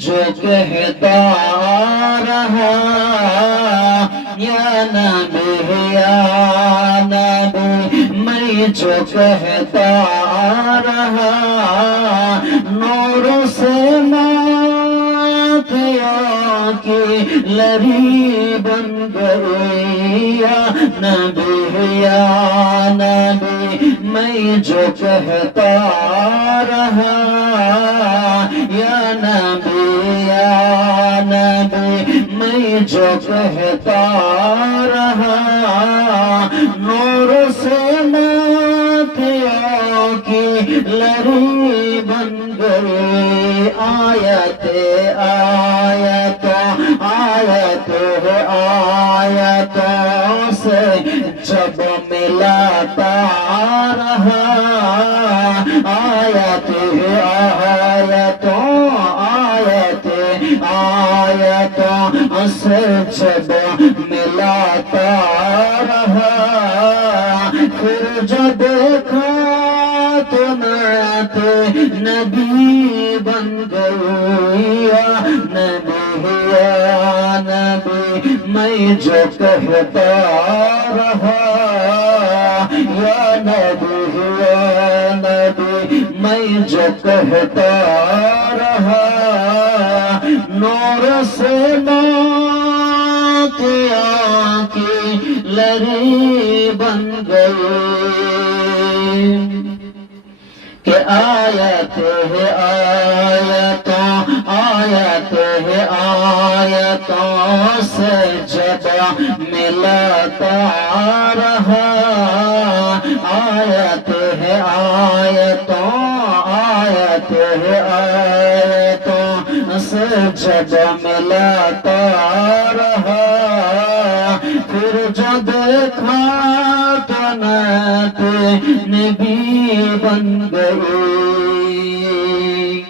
جو کہتا رہا، یا نبی یا نبی میں جو کہتا رہا نور سے ماتیا کی لری بن گئی یا نبی یا نبی میں جو کہتا رہا، یا نبی جو کہتا رہا، نور سے ناتیا کی لری بن گئی۔ آیت آیت آیت آیتوں سے جب ملاتا رہا آیت آیتوں آیت آیتوں سے جب ملاتا رہا، پھر جو دیکھا تو نعت نبی بن گئی نبی یا نبی میں جو کہتا رہا، یا نبی یا نبی میں جو کہتا رہا نور سے ناتیا کی لری بن گئی کہ آیت ہے آیتوں آیت ہے آیتوں سے جب ملتا رہا آیت ہے آیتوں آیت ہے آیتوں سے جب ملتا رہا پھر جو دیکھا تو نعت نبی بن گئی